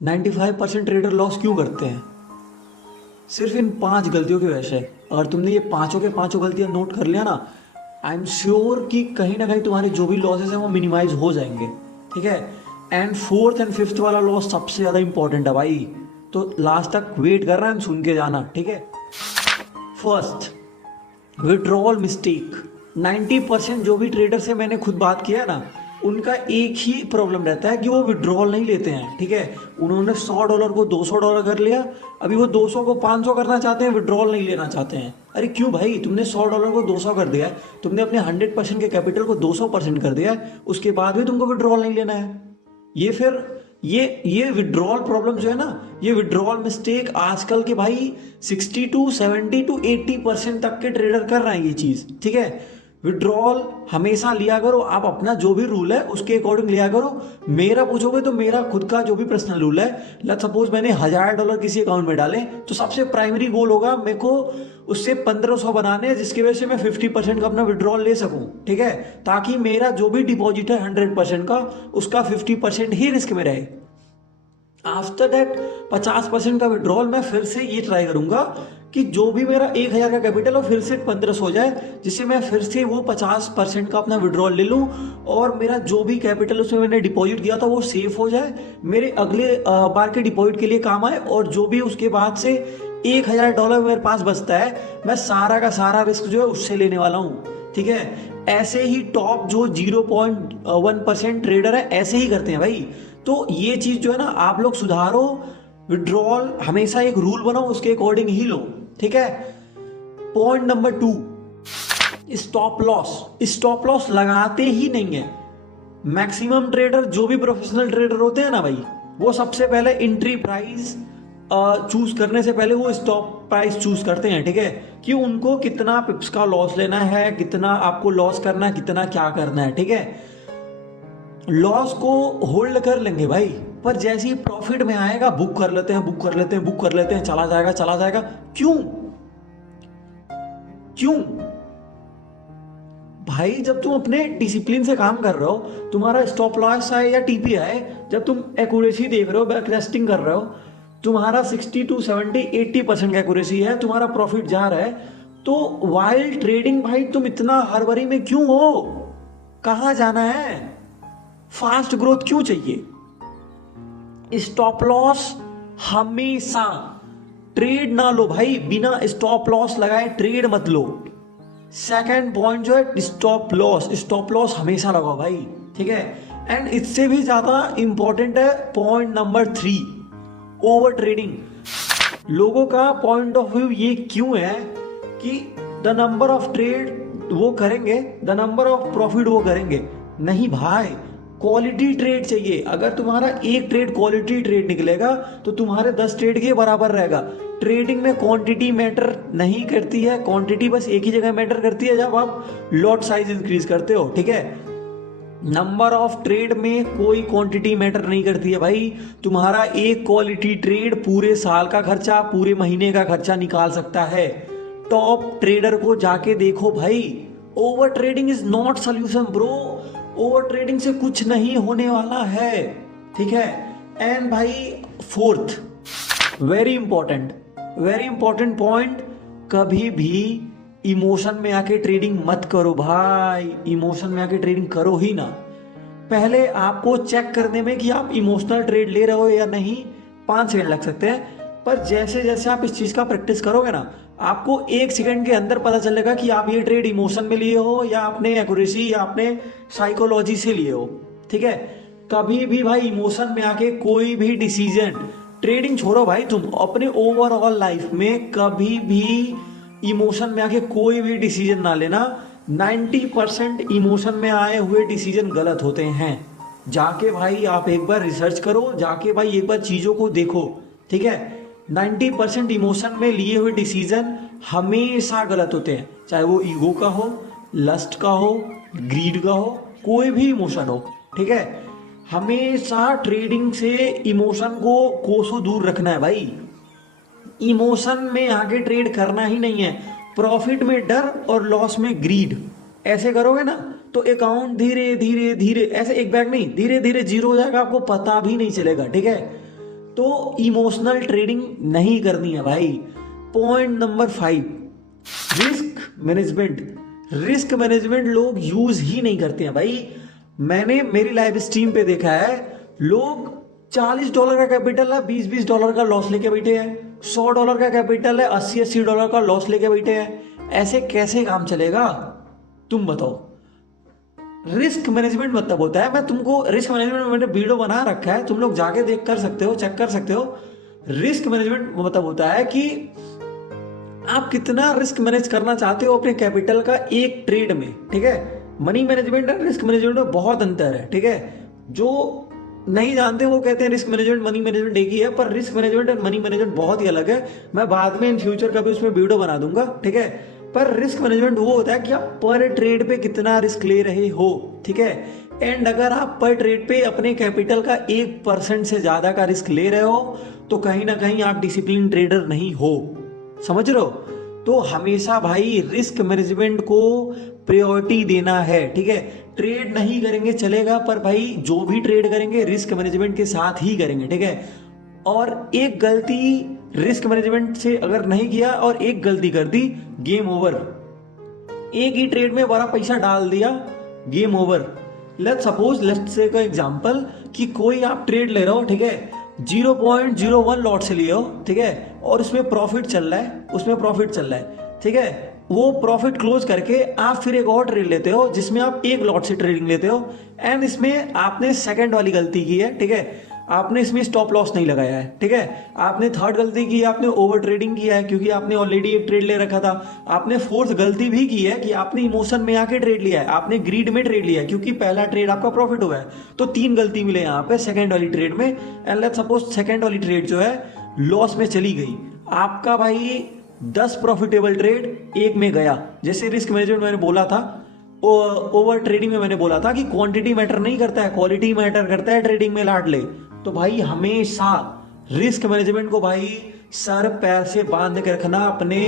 95% trader loss क्यों करते हैं? सिर्फ इन 5 गलतियों की वजह से। अगर तुमने ये पांचों के पांचों गलतियां नोट कर लिया ना, आई एम श्योर कि कहीं ना कहीं तुम्हारे जो भी लॉसेस हैं वो मिनिमाइज हो जाएंगे। ठीक है। एंड फोर्थ एंड फिफ्थ वाला लॉस सबसे ज़्यादा इंपॉर्टेंट है भाई, तो लास्ट तक वेट कर रहा है, सुन के जाना। ठीक है। First, withdrawal mistake. 90% जो भी ट्रेडर से मैंने खुद बात किया ना, उनका एक ही प्रॉब्लम रहता है कि वो विड्रॉल नहीं लेते हैं। ठीक है। उन्होंने $100 को $200 कर लिया, अभी वो 200 को 500 करना चाहते हैं, विड्रॉल नहीं लेना चाहते हैं। अरे क्यों भाई, तुमने $100 को 200 कर दिया है, तुमने अपने 100% के कैपिटल को 200% कर दिया है, उसके बाद भी तुमको विड्रॉल नहीं लेना है। ये फिर ये विड्रॉल प्रॉब्लम जो है ना, ये विड्रॉल मिस्टेक आजकल के भाई 60 टू 70 टू 80% तक के ट्रेडर कर रहे हैं ये चीज़। ठीक है। विड्रॉल हमेशा लिया करो, आप अपना जो भी रूल है उसके अकॉर्डिंग लिया करो। मेरा पूछोगे तो मेरा खुद का जो भी पर्सनल रूल है, लेट्स सपोज मैंने $1000 किसी अकाउंट में डाले, तो सबसे प्राइमरी गोल होगा मेरे को उससे 1500 बनाने हैं, जिसकी वजह से मैं 50% का अपना विड्रॉल ले सकूं। ठीक है। ताकि मेरा जो भी डिपॉजिट है 100% का, उसका 50% ही रिस्क में रहे। आफ्टर दैट 50% का विड्रॉल मैं फिर से ये ट्राई करूंगा कि जो भी मेरा 1000 का कैपिटल हो फिर से 1500 हो जाए, जिससे मैं फिर से वो 50% का अपना विड्रॉल ले लूं, और मेरा जो भी कैपिटल उसमें मैंने डिपॉजिट किया था वो सेफ हो जाए, मेरे अगले बार के डिपॉजिट के लिए काम आए। और जो भी उसके बाद से $1000 मेरे पास बचता है, मैं सारा का सारा रिस्क जो है उससे लेने वाला हूँ। ठीक है। ऐसे ही टॉप जो 0.1% ट्रेडर है ऐसे ही करते हैं भाई। तो ये चीज जो है ना, आप लोग सुधारो। विड्रॉल हमेशा एक रूल बनाओ, उसके अकॉर्डिंग ही लो। ठीक है। Point number 2, stop loss. Stop loss लगाते ही नहीं है मैक्सिमम ट्रेडर। जो भी प्रोफेशनल ट्रेडर होते हैं ना भाई, वो सबसे पहले एंट्री प्राइस चूज करने से पहले वो स्टॉप प्राइस चूज करते हैं। ठीक है। कि उनको कितना पिप्स का लॉस लेना है, कितना आपको लॉस करना है, कितना क्या करना है। ठीक है। लॉस को होल्ड कर लेंगे भाई, पर जैसे ही प्रॉफिट में आएगा बुक कर लेते हैं, बुक कर लेते हैं, बुक कर लेते हैं, चला जाएगा चला जाएगा। क्यों? क्यों भाई? जब तुम अपने डिसिप्लिन से काम कर रहे हो, तुम्हारा स्टॉप लॉस आए या टीपी आए, जब तुम एक्यूरेसी देख रहे हो, बैक टेस्टिंग कर रहे हो, तुम्हारा 60 टू 70 80% का एक्यूरेसी है, तुम्हारा प्रॉफिट जा रहा है, तो वाइल ट्रेडिंग भाई तुम इतना हड़बड़ी में क्यों हो? कहां जाना है? फास्ट ग्रोथ क्यों चाहिए? स्टॉप लॉस हमेशा, ट्रेड ना लो भाई, बिना स्टॉप लॉस लगाए ट्रेड मत लो। सेकंड पॉइंट जो है स्टॉप लॉस, स्टॉप लॉस हमेशा लगाओ भाई। ठीक है। एंड इससे भी ज्यादा इंपॉर्टेंट है पॉइंट नंबर 3, ओवर ट्रेडिंग। लोगों का पॉइंट ऑफ व्यू ये क्यों है कि द नंबर ऑफ ट्रेड वो करेंगे, द नंबर ऑफ प्रॉफिट वो करेंगे। नहीं भाई, क्वालिटी ट्रेड चाहिए। अगर तुम्हारा एक ट्रेड क्वालिटी ट्रेड निकलेगा तो तुम्हारे 10 ट्रेड के बराबर रहेगा। ट्रेडिंग में क्वांटिटी मैटर नहीं करती है, क्वांटिटी बस एक ही जगह मैटर करती है जब आप लॉट साइज इंक्रीज करते हो। ठीक है। नंबर ऑफ ट्रेड में कोई क्वांटिटी मैटर नहीं करती है भाई। तुम्हारा एक क्वालिटी ट्रेड पूरे साल का खर्चा, पूरे महीने का खर्चा निकाल सकता है। टॉप ट्रेडर को जाके देखो भाई। Over trading is not solution bro. Over trading से कुछ नहीं होने वाला है। ठीक है। एंड भाई फोर्थ, वेरी इंपॉर्टेंट पॉइंट, कभी भी इमोशन में आके ट्रेडिंग मत करो भाई। इमोशन में आके ट्रेडिंग करो ही ना। पहले आपको चेक करने में कि आप इमोशनल ट्रेड ले रहे हो या नहीं 5 सेकंड लग सकते हैं, पर जैसे जैसे आप इस चीज का प्रैक्टिस करोगे ना, आपको 1 सेकंड के अंदर पता चलेगा कि आप ये ट्रेड इमोशन में लिए हो या आपने एक्यूरेसी या आपने साइकोलॉजी से लिए हो। ठीक है। कभी भी भाई इमोशन में आके कोई भी डिसीजन, ट्रेडिंग छोड़ो भाई, तुम अपने ओवरऑल लाइफ में कभी भी इमोशन में आके कोई भी डिसीजन ना लेना। 90% इमोशन में आए हुए डिसीजन गलत होते हैं। जाके भाई आप एक बार रिसर्च करो, जाके भाई एक बार चीजों को देखो। ठीक है। 90% इमोशन में लिए हुए डिसीजन हमेशा गलत होते हैं, चाहे वो ईगो का हो, लस्ट का हो, ग्रीड का हो, कोई भी इमोशन हो। ठीक है। हमेशा ट्रेडिंग से इमोशन को कोसों दूर रखना है भाई। इमोशन में आगे ट्रेड करना ही नहीं है। प्रॉफिट में डर और लॉस में ग्रीड, ऐसे करोगे ना तो अकाउंट धीरे धीरे धीरे, ऐसे एक बैग नहीं, धीरे धीरे जीरो हो जाएगा, आपको पता भी नहीं चलेगा। ठीक है। तो इमोशनल ट्रेडिंग नहीं करनी है भाई। Point number 5, risk management. Risk management लोग यूज ही नहीं करते हैं भाई। मैंने मेरी लाइव स्ट्रीम पे देखा है, लोग $40 का कैपिटल है, $20 का लॉस लेके बैठे हैं। $100 का कैपिटल है, $80 का लॉस लेके बैठे हैं। ऐसे कैसे काम चलेगा, तुम बताओ। रिस्क मैनेजमेंट मतलब होता है, मैं तुमको रिस्क मैनेजमेंट में मैंने वीडियो बना रखा है, तुम लोग जाके देख कर सकते हो, चेक कर सकते हो। रिस्क मैनेजमेंट मतलब होता है कि आप कितना रिस्क मैनेज करना चाहते हो अपने कैपिटल का एक ट्रेड में, ठीक है। मनी मैनेजमेंट और रिस्क मैनेजमेंट में बहुत अंतर है, ठीक है। जो नहीं जानते वो कहते हैं रिस्क मैनेजमेंट मनी मैनेजमेंट एक ही है, पर रिस्क मैनेजमेंट और मनी मैनेजमेंट बहुत ही अलग है। मैं बाद में इन फ्यूचर कभी उसमें वीडियो बना दूंगा, ठीक है। पर रिस्क मैनेजमेंट वो होता है कि आप पर ट्रेड पे कितना रिस्क ले रहे हो, ठीक है। एंड अगर आप पर ट्रेड पे अपने कैपिटल का 1% से ज्यादा का रिस्क ले रहे हो तो कहीं ना कहीं आप डिसिप्लिन ट्रेडर नहीं हो, समझ रहे हो। तो हमेशा भाई रिस्क मैनेजमेंट को प्रायोरिटी देना है, ठीक है। ट्रेड नहीं करेंगे चलेगा, पर भाई जो भी ट्रेड करेंगे रिस्क मैनेजमेंट के साथ ही करेंगे, ठीक है। और एक गलती रिस्क मैनेजमेंट से अगर नहीं किया और एक गलती कर दी, गेम ओवर। एक ही ट्रेड में बड़ा पैसा डाल दिया, गेम ओवर। लेट्स से का एग्जांपल कि कोई आप ट्रेड ले रहे हो, ठीक है, 0.01 लॉट से लिए हो, ठीक है, और उसमें प्रॉफिट चल रहा है, ठीक है। वो प्रॉफिट क्लोज करके आप फिर एक और ट्रेड लेते हो जिसमें आप एक लॉट से ट्रेडिंग लेते हो, एंड इसमें आपने सेकंड वाली गलती की है, ठीक है। आपने इसमें स्टॉप लॉस नहीं लगाया है, ठीक है। आपने थर्ड गलती की है, आपने ओवर ट्रेडिंग किया है क्योंकि आपने ऑलरेडी एक ट्रेड ले रखा था। आपने फोर्थ गलती भी की है कि आपने इमोशन में आके ट्रेड लिया है, आपने ग्रीड में ट्रेड लिया है क्योंकि पहला ट्रेड आपका प्रॉफिट हुआ है। तो 3 गलती मिले यहाँ पे सेकंड वाली ट्रेड में। एंड लेट्स सपोज सेकंड वाली ट्रेड जो है लॉस में चली गई, आपका भाई 10 प्रॉफिटेबल ट्रेड एक में गया। जैसे रिस्क मैनेजमेंट मैंने बोला था, ओवर ट्रेडिंग में मैंने बोला था कि क्वांटिटी मैटर नहीं करता है, क्वालिटी मैटर करता है ट्रेडिंग में, लाड ले। तो भाई हमेशा रिस्क मैनेजमेंट को भाई सर पैर से बांध के रखना, अपने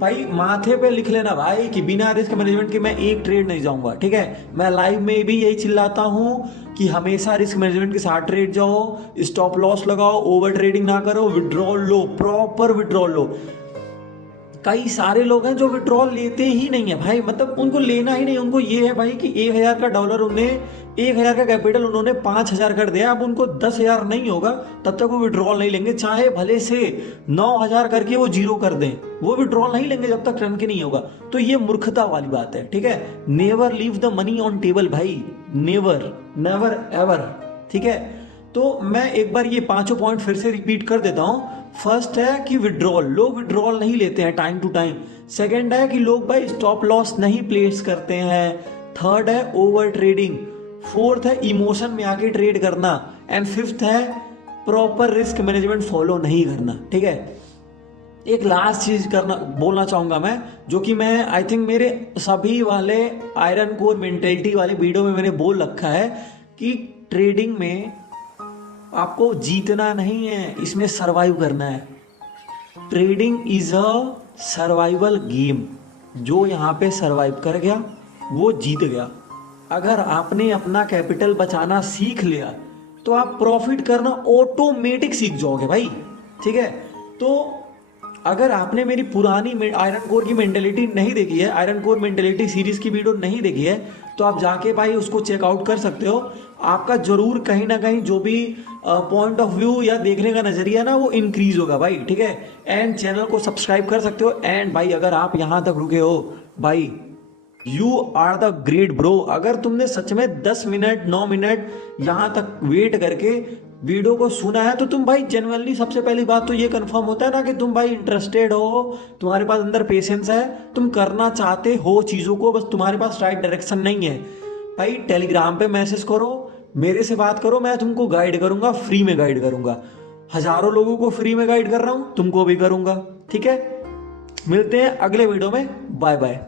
भाई माथे पे लिख लेना भाई कि बिना रिस्क मैनेजमेंट के मैं एक ट्रेड नहीं जाऊंगा, ठीक है। मैं लाइव में भी यही चिल्लाता हूं कि हमेशा रिस्क मैनेजमेंट के साथ ट्रेड जाओ, स्टॉप लॉस लगाओ, ओवर ट्रेडिंग ना करो, विड्रॉल लो, प्रॉपर विड्रॉल लो। कई सारे लोग हैं जो विड्रॉल लेते ही नहीं है भाई, मतलब उनको लेना ही नहीं। उनको ये है भाई कि $1000 उन्हें 1000 का कैपिटल उन्होंने 5000 कर दिया, अब उनको 10,000 नहीं होगा तब तक वो विड्रॉल नहीं लेंगे, चाहे भले से 9000 करके वो जीरो कर दें, वो विड्रॉल नहीं लेंगे जब तक टर्न के नहीं होगा। तो ये मूर्खता वाली बात है, ठीक है। Never leave the money on table भाई, नेवर नेवर एवर, ठीक है। तो मैं एक बार ये 5 पॉइंट फिर से रिपीट कर देता हूं। फर्स्ट है कि विड्रॉल, लोग विड्रॉल नहीं लेते हैं टाइम टू टाइम। सेकंड है कि लोग भाई स्टॉप लॉस नहीं प्लेस करते हैं। थर्ड है ओवर ट्रेडिंग। फोर्थ है इमोशन में आके ट्रेड करना। एंड फिफ्थ है प्रॉपर रिस्क मैनेजमेंट फॉलो नहीं करना, ठीक है। एक लास्ट चीज बोलना चाहूंगा मैं, जो कि मैं आई थिंक मेरे सभी वाले आयरन कोर मेंटेलिटी वाले वीडियो में मैंने बोल रखा है कि ट्रेडिंग में आपको जीतना नहीं है, इसमें सरवाइव करना है। Trading is a survival game. जो यहाँ पे सरवाइव कर गया वो जीत गया। अगर आपने अपना कैपिटल बचाना सीख लिया तो आप प्रॉफिट करना ऑटोमेटिक सीख जाओगे भाई, ठीक है। तो अगर आपने मेरी पुरानी आयरन कोर की मेंटेलिटी नहीं देखी है, आयरन कोर मेंटेलिटी सीरीज की वीडियो नहीं देखी है, तो आप जाके भाई उसको चेकआउट कर सकते हो। आपका जरूर कहीं ना कहीं जो भी पॉइंट ऑफ व्यू या देखने का नजरिया ना वो इंक्रीज होगा भाई, ठीक है। एंड चैनल को सब्सक्राइब कर सकते हो। एंड भाई अगर आप यहाँ तक रुके हो भाई, you are the great bro. अगर तुमने सच में 10 मिनट 9 मिनट यहाँ तक वेट करके वीडियो को सुना है तो तुम भाई जेन्युइनली, सबसे पहली बात तो ये कंफर्म होता है ना कि तुम भाई इंटरेस्टेड हो, तुम्हारे पास अंदर पेशेंस है, तुम करना चाहते हो चीज़ों को, बस तुम्हारे पास राइट डायरेक्शन नहीं है। भाई टेलीग्राम पे मैसेज करो, मेरे से बात करो, मैं तुमको गाइड करूंगा, फ्री में गाइड करूंगा। हजारों लोगों को फ्री में गाइड कर रहा हूं, तुमको भी करूंगा, ठीक है। मिलते हैं अगले वीडियो में, बाय बाय।